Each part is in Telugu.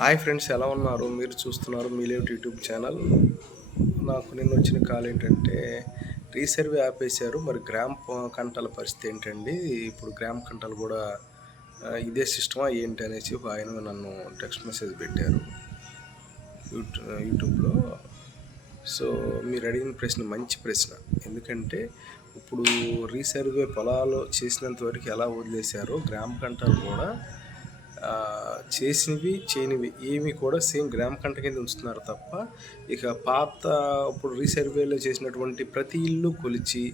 హాయ్ ఫ్రెండ్స్, ఎలా ఉన్నారు? మీరు చూస్తున్నారు మీలేట్ యూట్యూబ్ ఛానల్. నాకు నిన్న వచ్చిన కాల్ ఏంటంటే రీసర్వే ఆపేశారు, మరి కంటాల పరిస్థితి ఏంటండి? ఇప్పుడు కంటాలు కూడా ఇదే సిస్టమా ఏంటి అనేసి ఒక ఆయన నన్ను టెక్స్ట్ మెసేజ్ పెట్టారు యూట్యూబ్లో. సో మీరు అడిగిన ప్రశ్న మంచి ప్రశ్న. ఎందుకంటే ఇప్పుడు రీసర్వే పొలాలు చేసినంత వరకు ఎలా వదిలేశారో కంటాలు కూడా చేసినవి చేయనివి ఏమి కూడా సేమ్ కంట కింద ఉంచుతున్నారు తప్ప, ఇక పాత ఇప్పుడు రీసర్వేలో చేసినటువంటి ప్రతి ఇల్లు కొలిచి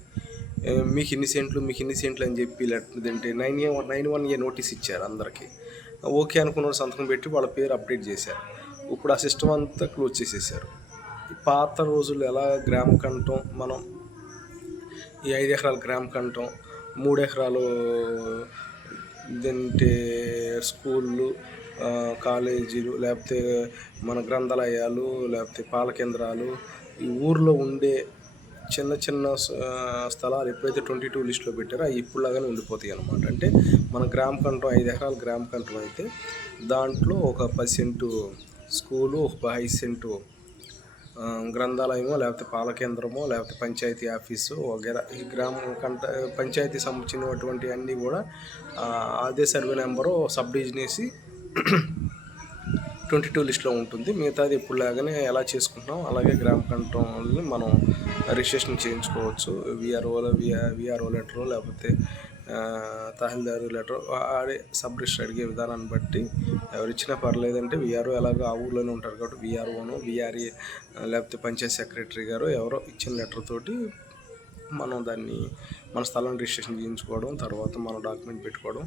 మీకు ఇన్ని సెంట్లు అని చెప్పి లేదంటే 91A నోటీస్ ఇచ్చారు అందరికీ. ఓకే అనుకున్న సంతకం పెట్టి వాళ్ళ పేరు అప్డేట్ చేశారు. ఇప్పుడు ఆ సిస్టమ్ అంతా క్లోజ్ చేసేసారు. పాత రోజుల్లో ఎలా కంటం మనం ఈ 5 ఎకరాల కంటం, 3 ఎకరాలు ఇదంటే స్కూళ్ళు, కాలేజీలు, లేకపోతే మన గ్రంథాలయాలు, లేకపోతే పాల కేంద్రాలు, ఈ ఊర్లో ఉండే చిన్న చిన్న స్థలాలు ఎప్పుడైతే 22 లిస్టులో పెట్టారో అవి ఇప్పుడులాగానే ఉండిపోతాయి అన్నమాట. అంటే మన కంటం 5 ఎకరాల కంటం అయితే దాంట్లో ఒక 10 సెంటు స్కూలు, ఒక 5 సెంటు గ్రంథాలయమో, లేకపోతే పాల కేంద్రమో, లేకపోతే పంచాయతీ ఆఫీసు వగేరా ఈ పంచాయతీ సంబంధించినటువంటి అన్నీ కూడా అదే సర్వే నెంబరు సబ్ డివిజన్ వేసి 22 లిస్ట్లో ఉంటుంది. మిగతాది ఎప్పుడులాగానే ఎలా చేసుకుంటున్నాం అలాగే కంట్రోల్ని మనం రిజిస్ట్రేషన్ చేయించుకోవచ్చు. విఆర్ఓ లెటరు, లేకపోతే తహసీల్దారు లెటర్, ఆడే సబ్ రిజిస్టర్ అడిగే విధానాన్ని బట్టి ఎవరు ఇచ్చినా పర్లేదంటే విఆర్ఓ ఎలాగో ఆ ఊళ్ళోనే ఉంటారు కాబట్టి విఆర్ఓను, విఆర్ఏ లేకపోతే పంచాయత్ సెక్రటరీ గారు ఎవరో ఇచ్చిన లెటర్ తోటి మనం దాన్ని మన స్థలం రిజిస్ట్రేషన్ చేయించుకోవడం, తర్వాత మన డాక్యుమెంట్ పెట్టుకోవడం,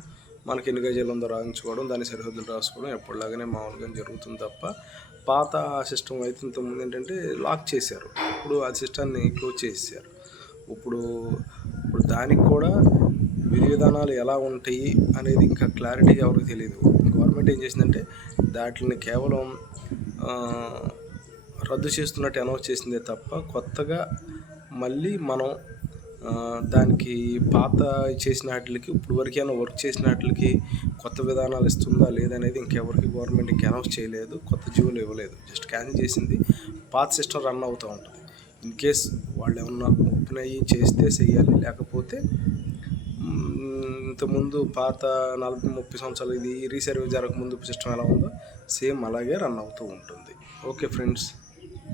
మనకి ఎన్ని గజాలు ఉందో రాయించుకోవడం, దాని సరిహద్దులు రాసుకోవడం ఎప్పటిలాగానే మామూలుగా జరుగుతుంది తప్ప, పాత సిస్టమ్ అయితే ఇంతకుముందు ఏంటంటే లాక్ చేశారు. ఇప్పుడు ఆ సిస్టాన్ని క్లోజ్ చేసేసారు. ఇప్పుడు దానికి కూడా విధి విధానాలు ఎలా ఉంటాయి అనేది ఇంకా క్లారిటీగా ఎవరికి తెలియదు. గవర్నమెంట్ ఏం చేసిందంటే దాటిని కేవలం రద్దు చేస్తున్నట్టు అనౌన్స్ చేసిందే తప్ప, కొత్తగా మళ్ళీ మనం దానికి పాత చేసిన వాటికి ఇప్పుడు వరకైనా వర్క్ చేసిన వాటికి కొత్త విధానాలు ఇస్తుందా లేదనేది ఇంకెవరికి గవర్నమెంట్ ఇంకా అనౌన్స్ చేయలేదు, కొత్త జీవోలు ఇవ్వలేదు. జస్ట్ క్యాన్సిల్ చేసింది. పాత సిస్టమ్ రన్ అవుతూ ఉంటుంది. ఇన్ కేస్ వాళ్ళు ఏమన్నా ఓపెన్ అయ్యి చేస్తే చెయ్యాలి, లేకపోతే ఇంతకుముందు పాత 40-30 సంవత్సరాలు ఇది రీసర్వే జరగకముందు సిస్టమ్ ఎలా ఉందో సేమ్ అలాగే రన్ అవుతూ ఉంటుంది. Okay friends.